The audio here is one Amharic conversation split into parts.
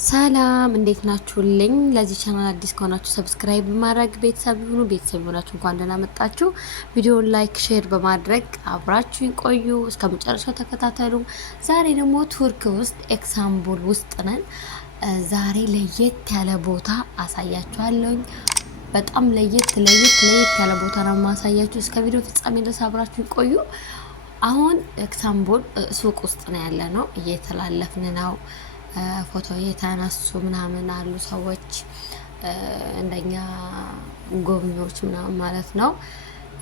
ሰላም እንዴት ናችሁልኝ? ለዚህ ቻናል አዲስ ከሆናችሁ ሰብስክራይብ በማድረግ ቤተሰብ ይሁኑ። ቤተሰብ ሆናችሁ እንኳን ደህና መጣችሁ። ቪዲዮውን ላይክ፣ ሼር በማድረግ አብራችሁ ቆዩ። እስከ መጨረሻው ተከታተሉ። ዛሬ ደግሞ ቱርክ ውስጥ ኢስታንቡል ውስጥ ነን። ዛሬ ለየት ያለ ቦታ አሳያችኋለሁኝ። በጣም ለየት ያለ ቦታ ነው ማሳያችሁ። እስከ ቪዲዮ ፍጻሜ ድረስ አብራችሁ ቆዩ። አሁን ኢስታንቡል ሱቅ ውስጥ ነው ያለ ነው። እየተላለፍን ነው። ፎቶ የተነሱ ምናምን አሉ ሰዎች እንደኛ ጎብኚዎች ምናምን ማለት ነው።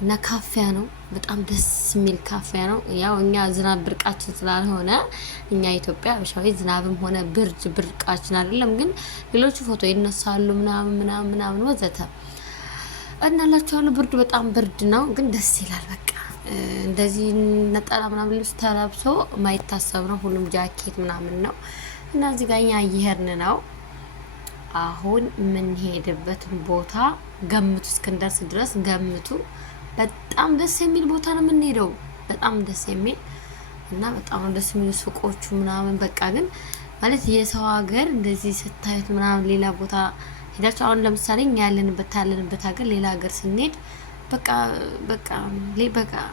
እና ካፌ ነው፣ በጣም ደስ የሚል ካፌ ነው። ያው እኛ ዝናብ ብርቃችን ስላልሆነ እኛ ኢትዮጵያ አበሻዊ ዝናብም ሆነ ብርድ ብርቃችን አይደለም፣ ግን ሌሎቹ ፎቶ ይነሳሉ ምናምን ወዘተ እናላችኋለሁ። ብርዱ በጣም ብርድ ነው፣ ግን ደስ ይላል። በቃ እንደዚህ ነጠላ ምናምን ልብስ ተለብሶ ማይታሰብ ነው። ሁሉም ጃኬት ምናምን ነው። እና እዚህ ጋር እኛ እየሄድን ነው። አሁን የምንሄድበትን ቦታ ገምቱ፣ እስክንደርስ ድረስ ገምቱ። በጣም ደስ የሚል ቦታ ነው የምንሄደው። በጣም ደስ የሚል እና በጣም ደስ የሚሉ ሱቆቹ ምናምን በቃ ግን ማለት የሰው ሀገር እንደዚህ ስታዩት ምናምን ሌላ ቦታ ሄዳችሁ አሁን ለምሳሌ እኛ ያለንበት ሀገር ሌላ ሀገር ስንሄድ በቃ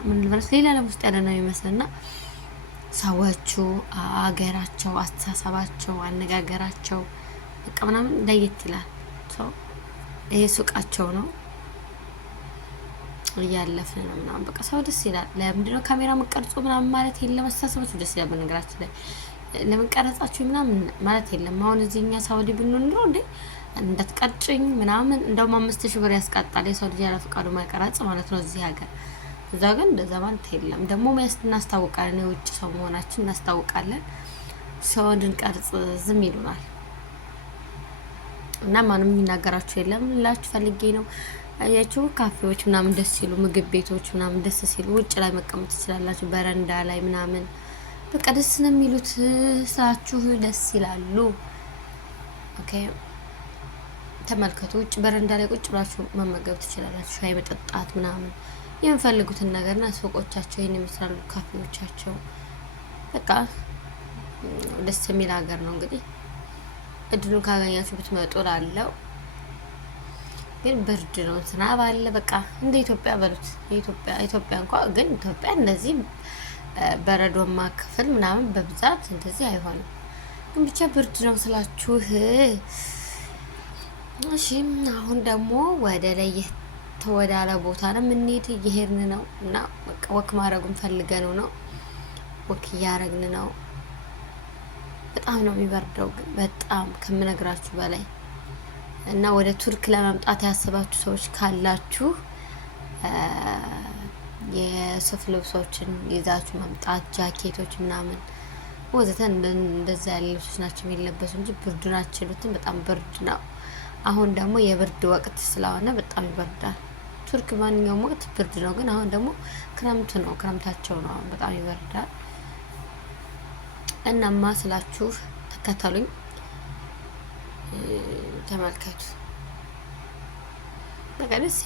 ምን ልበለስ ሌላ ዓለም ውስጥ ያለ ነው ይመስልና ሰዎቹ አገራቸው፣ አስተሳሰባቸው፣ አነጋገራቸው በቃ ምናምን ለየት ይላል። ይሄ ሱቃቸው ነው፣ እያለፍን ነው ምናምን በቃ ሰው ደስ ይላል። ለምንድነው ካሜራ መቀርጾ ምናምን ማለት የለም። አስተሳሰባችሁ ደስ ይላል። በነገራችን ላይ ለምን ቀረጻችሁ ምናምን ማለት የለም። አሁን እዚህኛ ሳውዲ ብንሆን ነው እንዴ እንዳትቀርጭኝ ምናምን እንደውም 5000 ብር ያስቀጣል የሰው ልጅ ያለ ፈቃዱ ማይቀረጽ ማለት ነው እዚህ ሀገር። እዛ ግን እንደዛ ማለት የለም። ደግሞ እናስታውቃለን፣ የውጭ ሰው መሆናችን እናስታውቃለን። ሰው እንድንቀርጽ ዝም ይሉናል እና ማንም የሚናገራችሁ የለም ላችሁ ፈልጌ ነው። አያችሁ ካፌዎች ምናምን ደስ ሲሉ፣ ምግብ ቤቶች ምናምን ደስ ሲሉ ውጭ ላይ መቀመጥ ትችላላችሁ፣ በረንዳ ላይ ምናምን በቃ ደስ ነው የሚሉት። ስራችሁ ደስ ይላሉ። ኦኬ ተመልከቱ። ውጭ በረንዳ ላይ ቁጭ ብላችሁ መመገብ ትችላላችሁ፣ ሻይ መጠጣት ምናምን የምፈልጉትን ነገርና ሱቆቻቸው ይሄን የሚሰራሉ፣ ካፌዎቻቸው በቃ ደስ የሚል ሀገር ነው። እንግዲህ እድሉን ካገኛችሁ ብትመጡ ላለው ግን ብርድ ነው፣ ዝናብ አለ። በቃ እንደ ኢትዮጵያ በሉት። ኢትዮጵያ እንኳን ግን ኢትዮጵያ እንደዚህ በረዶማ ክፍል ምናምን በብዛት እንደዚህ አይሆንም። ግን ብቻ ብርድ ነው ስላችሁ። እሺ አሁን ደግሞ ወደ ለየት ወዳለ ቦታ ነው የምንሄድ፣ እየሄድን ነው እና በቃ ወክ ማድረጉን ፈልገነው ነው። ወክ እያረግን ነው። በጣም ነው የሚበርደው ግን በጣም ከምነግራችሁ በላይ። እና ወደ ቱርክ ለመምጣት ያሰባችሁ ሰዎች ካላችሁ የሱፍ ልብሶችን ይዛችሁ መምጣት፣ ጃኬቶች ምናምን ወዘተ እንደዛ ያለ ልብሶች ናቸው የሚለበሱ እንጂ ብርዱን አትችሉትም። በጣም ብርድ ነው። አሁን ደግሞ የብርድ ወቅት ስለሆነ በጣም ይበርዳል። ቱርክ ማንኛውም ወቅት ብርድ ነው፣ ግን አሁን ደግሞ ክረምት ነው፣ ክረምታቸው ነው። በጣም ይበርዳል። እናማ ስላችሁ ተከተሉኝ፣ ተመልከቱ። በቃ ደስ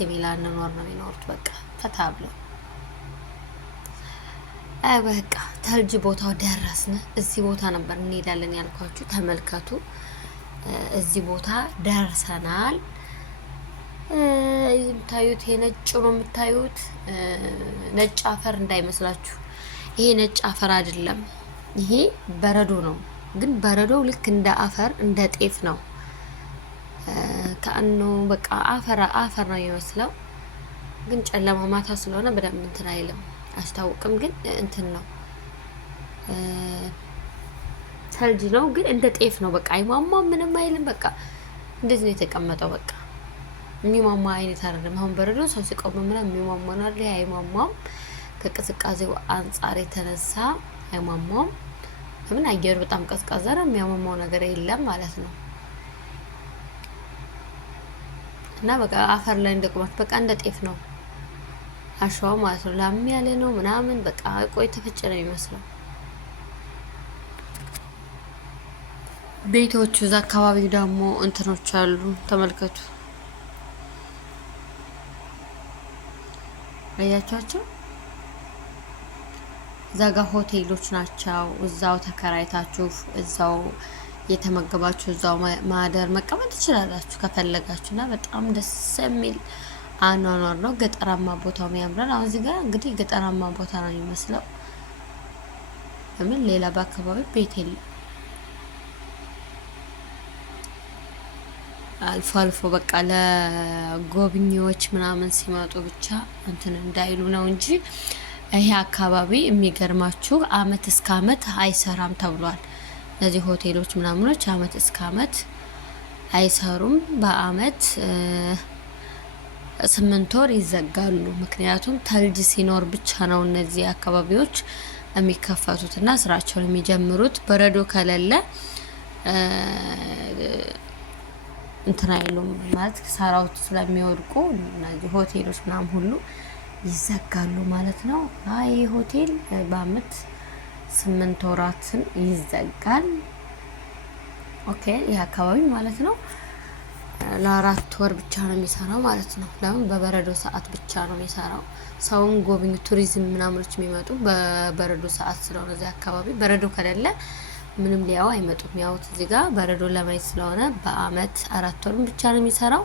የሚል አኗኗር ነው የሚኖሩት። በቃ ፈታ ብለው በቃ ተልጅ ቦታው ደረስን። እዚህ ቦታ ነበር እንሄዳለን ያልኳችሁ። ተመልከቱ፣ እዚህ ቦታ ደርሰናል። የምታዩት ይሄ ነጭ ነው የምታዩት፣ ነጭ አፈር እንዳይመስላችሁ። ይሄ ነጭ አፈር አይደለም፣ ይሄ በረዶ ነው። ግን በረዶው ልክ እንደ አፈር እንደ ጤፍ ነው። ከአኑ በቃ አፈር ነው የሚመስለው። ግን ጨለማ ማታ ስለሆነ በደንብ እንትን አይልም፣ አስታውቅም። ግን እንትን ነው ተልጅ ነው፣ ግን እንደ ጤፍ ነው። በቃ አይሟሟም፣ ምንም አይልም። በቃ እንደዚህ ነው የተቀመጠው። በቃ የሚሟሟ አይነት አይደለም። አሁን በረዶ ሰው ሲቆም ምናምን የሚሟሟ ነው አይደል? አይሟሟም። ከቅዝቃዜው አንጻር የተነሳ አይሟሟም። ለምን አየሩ በጣም ቀዝቃዛ ነው፣ የሚያሟሟው ነገር የለም ማለት ነው። እና በቃ አፈር ላይ እንደቆማት በቃ እንደ ጤፍ ነው አሸዋው ማለት ነው። ላም ያለ ነው ምናምን በቃ ቆይ ተፈጨ ነው የሚመስለው። ቤቶቹ እዛ አካባቢ ደግሞ እንትኖች አሉ፣ ተመልከቱ። አያቻቸው እዛ ጋር ሆቴሎች ናቸው። እዛው ተከራይታችሁ እዛው የተመገባችሁ እዛው ማደር መቀመጥ ትችላላችሁ ከፈለጋችሁና በጣም ደስ የሚል አኗኗር ነው። ገጠራማ ቦታው ያምራል። አሁን እዚህ ጋር እንግዲህ ገጠራማ ቦታ ነው የሚመስለው። ለምን ሌላ በአካባቢ ቤት የለም። አልፎ አልፎ በቃ ለጎብኚዎች ምናምን ሲመጡ ብቻ እንትን እንዳይሉ ነው እንጂ ይሄ አካባቢ የሚገርማችሁ አመት እስከ አመት አይሰራም ተብሏል። እነዚህ ሆቴሎች ምናምኖች አመት እስከ አመት አይሰሩም። በአመት 8 ወር ይዘጋሉ። ምክንያቱም ተልጅ ሲኖር ብቻ ነው እነዚህ አካባቢዎች የሚከፈቱትና ስራቸውን የሚጀምሩት። በረዶ ከሌለ እንትን አይሉም ማለት ሳራዎች ስለሚወድቁ እነዚህ ሆቴሎች ምናምን ሁሉ ይዘጋሉ ማለት ነው። አይ ሆቴል በአመት 8 ወራትን ይዘጋል። ኦኬ ይህ አካባቢ ማለት ነው ለ4 ወር ብቻ ነው የሚሰራው ማለት ነው። ለምን በበረዶ ሰዓት ብቻ ነው የሚሰራው። ሰውን ጎብኝ ቱሪዝም ምናምኖች የሚመጡ በበረዶ ሰዓት ስለሆነ እዚህ አካባቢ በረዶ ከሌለ ምንም ሊያው አይመጡም። ያው እዚህ ጋር በረዶ ለማየት ስለሆነ በአመት 4 ወር ብቻ ነው የሚሰራው።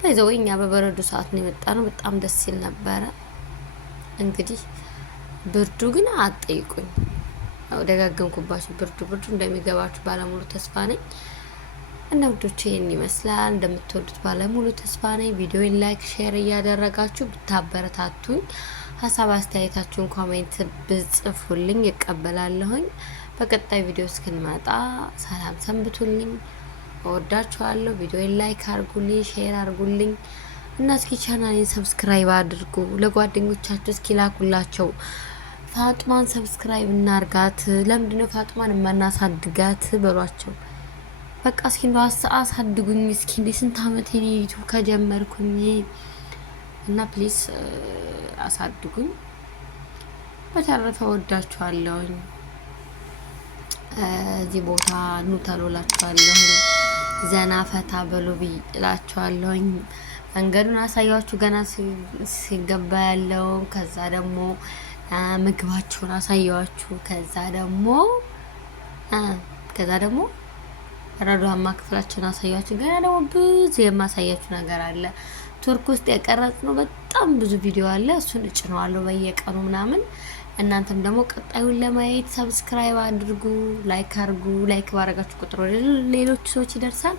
በዛው እኛ በበረዶ ሰዓት ነው የመጣነው። በጣም ደስ ይል ነበረ። እንግዲህ ብርዱ ግን አትጠይቁኝ። ያው ደጋገምኩባችሁ። ብርዱ እንደሚገባችሁ ባለሙሉ ተስፋ ነኝ። እና ውዶቼ ይሄን ይመስላል። እንደምትወዱት ባለሙሉ ተስፋ ነኝ። ቪዲዮን ላይክ፣ ሼር እያደረጋችሁ ብታበረታቱኝ፣ ሀሳብ አስተያየታችሁን ኮሜንት ብጽፉልኝ እቀበላለሁኝ። በቀጣይ ቪዲዮ እስክንመጣ ሰላም ሰንብቱልኝ። እወዳችኋለሁ። ቪዲዮን ላይክ አድርጉልኝ፣ ሼር አድርጉልኝ እና እስኪ ቻናሌን ሰብስክራይብ አድርጉ። ለጓደኞቻችሁ እስኪ ላኩላቸው። ፋጡማን ሰብስክራይብ እናርጋት። ለምንድነው ፋጡማን የማናሳድጋት በሏቸው። በቃ እስኪ እንደው አሳድጉኝ። እስኪ እንደ ስንት አመት እኔ ዩቲዩብ ከጀመርኩኝ እና ፕሊስ አሳድጉኝ። በተረፈ ወዳችኋለሁኝ። እዚህ ቦታ ኑ ተሎላችኋለሁ። ዘና ፈታ በሉ ብላችኋለሁኝ። መንገዱን አሳያችሁ ገና ሲገባ ያለው። ከዛ ደግሞ ምግባችሁን አሳያችሁ። ከዛ ደግሞ ረዷማ ክፍላችን አሳያችሁ። ገና ደግሞ ብዙ የማሳያችሁ ነገር አለ። ቱርክ ውስጥ የቀረጽነው በጣም ብዙ ቪዲዮ አለ። እሱን እጭነዋለሁ በየቀኑ ምናምን። እናንተም ደግሞ ቀጣዩን ለማየት ሰብስክራይብ አድርጉ፣ ላይክ አድርጉ። ላይክ ባረጋችሁ ቁጥር ሌሎች ሰዎች ይደርሳል።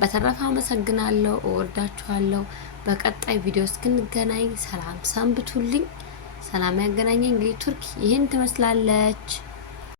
በተረፈ አመሰግናለሁ፣ እወዳችኋለሁ። በቀጣይ ቪዲዮ እስክንገናኝ ሰላም ሰንብቱልኝ። ሰላም ያገናኘኝ። እንግዲህ ቱርክ ይህን ትመስላለች።